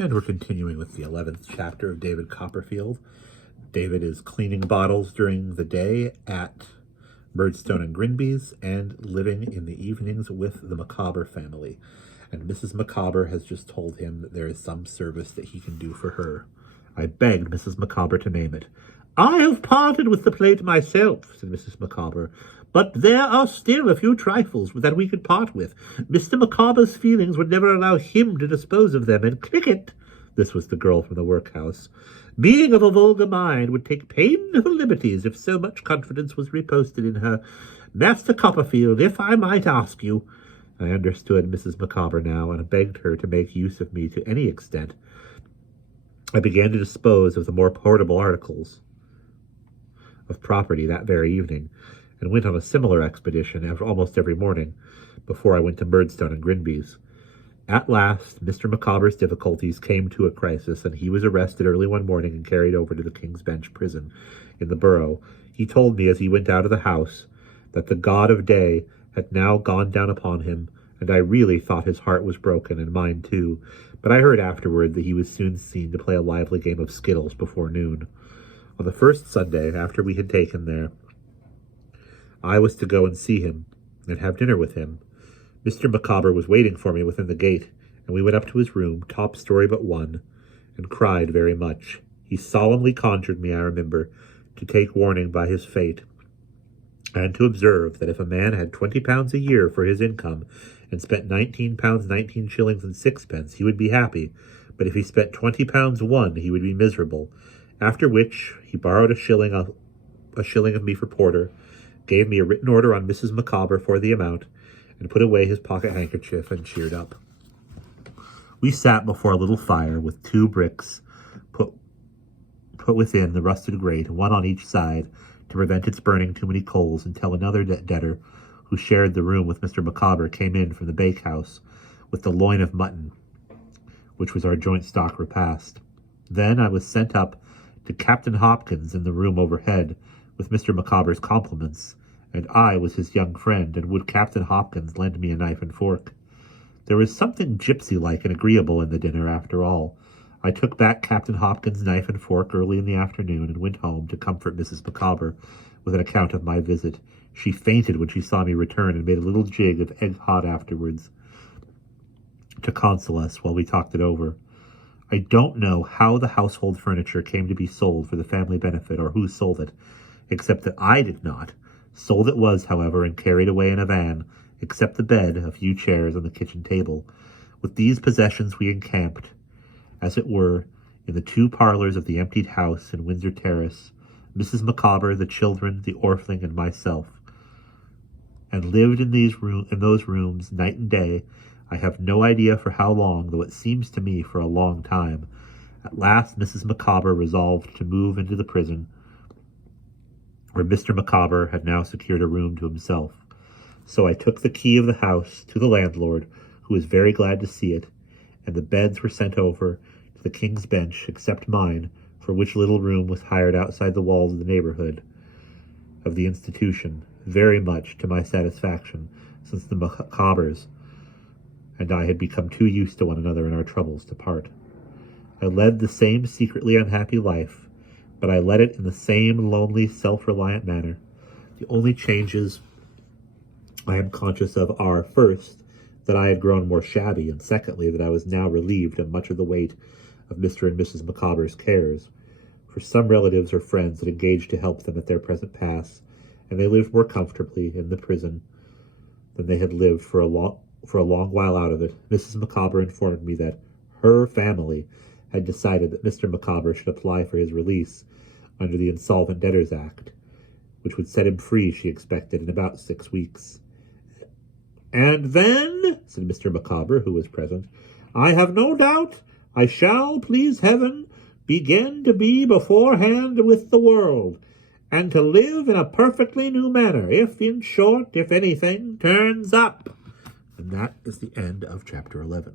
And we're continuing with the 11th chapter of David Copperfield. David is cleaning bottles during the day at Birdstone and Grinby's and living in the evenings with the Micawber family. And Mrs. Micawber has just told him that there is some service that he can do for her. I begged Mrs. Micawber to name it. "I have parted with the plate myself," said Mrs. Micawber, "but there are still a few trifles that we could part with. Mr. Micawber's feelings would never allow him to dispose of them, and Cricket," this was the girl from the workhouse, "being of a vulgar mind, would take painful liberties if so much confidence was reposted in her. Master Copperfield, if I might ask you—" I understood Mrs. Micawber now, and begged her to make use of me to any extent. I began to dispose of the more portable articles of property that very evening, and went on a similar expedition almost every morning before I went to Birdstone and Grinby's. At last, Mr. Micawber's difficulties came to a crisis, and he was arrested early one morning and carried over to the King's Bench prison in the Borough. He told me as he went out of the house that the god of day had now gone down upon him, and I really thought his heart was broken, and mine too, but I heard afterward that he was soon seen to play a lively game of skittles before noon. On the first Sunday after we had taken there, I was to go and see him, and have dinner with him. Mr. Micawber was waiting for me within the gate, and we went up to his room, top story but one, and cried very much. He solemnly conjured me, I remember, to take warning by his fate, and to observe that if a man had £20 a year for his income, and spent £19, 19 shillings and sixpence, he would be happy, but if he spent £20 one, he would be miserable. After which he borrowed a shilling of me for porter, gave me a written order on Mrs. Micawber for the amount, and put away his pocket handkerchief and cheered up. We sat before a little fire with 2 bricks put within the rusted grate, one on each side, to prevent its burning too many coals, until another debtor, who shared the room with Mr. Micawber, came in from the bakehouse with the loin of mutton, which was our joint stock repast. Then I was sent up to Captain Hopkins in the room overhead with Mr. Micawber's compliments, and I was his young friend, and would Captain Hopkins lend me a knife and fork. There was something gipsy-like and agreeable in the dinner, after all. I took back Captain Hopkins' knife and fork early in the afternoon, and went home to comfort Mrs. Micawber with an account of my visit. She fainted when she saw me return, and made a little jig of egg hot afterwards to console us while we talked it over. I don't know how the household furniture came to be sold for the family benefit, or who sold it, except that I did not. Sold it was, however, and carried away in a van, except the bed, a few chairs, and the kitchen table. With these possessions we encamped, as it were, in the 2 parlours of the emptied house in Windsor Terrace, Mrs. Micawber, the children, the orphan, and myself, and lived in those rooms night and day. I have no idea for how long, though it seems to me for a long time. At last Mrs. Micawber resolved to move into the prison, where Mr. Micawber had now secured a room to himself. So I took the key of the house to the landlord, who was very glad to see it, and the beds were sent over to the King's Bench, except mine, for which little room was hired outside the walls of the neighbourhood of the institution, very much to my satisfaction, since the Micawbers and I had become too used to one another in our troubles to part. I led the same secretly unhappy life, but I led it in the same lonely, self-reliant manner. The only changes I am conscious of are, first, that I had grown more shabby, and secondly, that I was now relieved of much of the weight of Mr. and Mrs. Micawber's cares, for some relatives or friends had engaged to help them at their present pass, and they lived more comfortably in the prison than they had lived for a long while out of it. Mrs. Micawber informed me that her family had decided that Mr. Micawber should apply for his release under the Insolvent Debtors Act, which would set him free, she expected, in about 6 weeks. "And then," said Mr. Micawber, who was present, "I have no doubt I shall, please heaven, begin to be beforehand with the world, and to live in a perfectly new manner, if, in short, if anything turns up." And that is the end of chapter 11.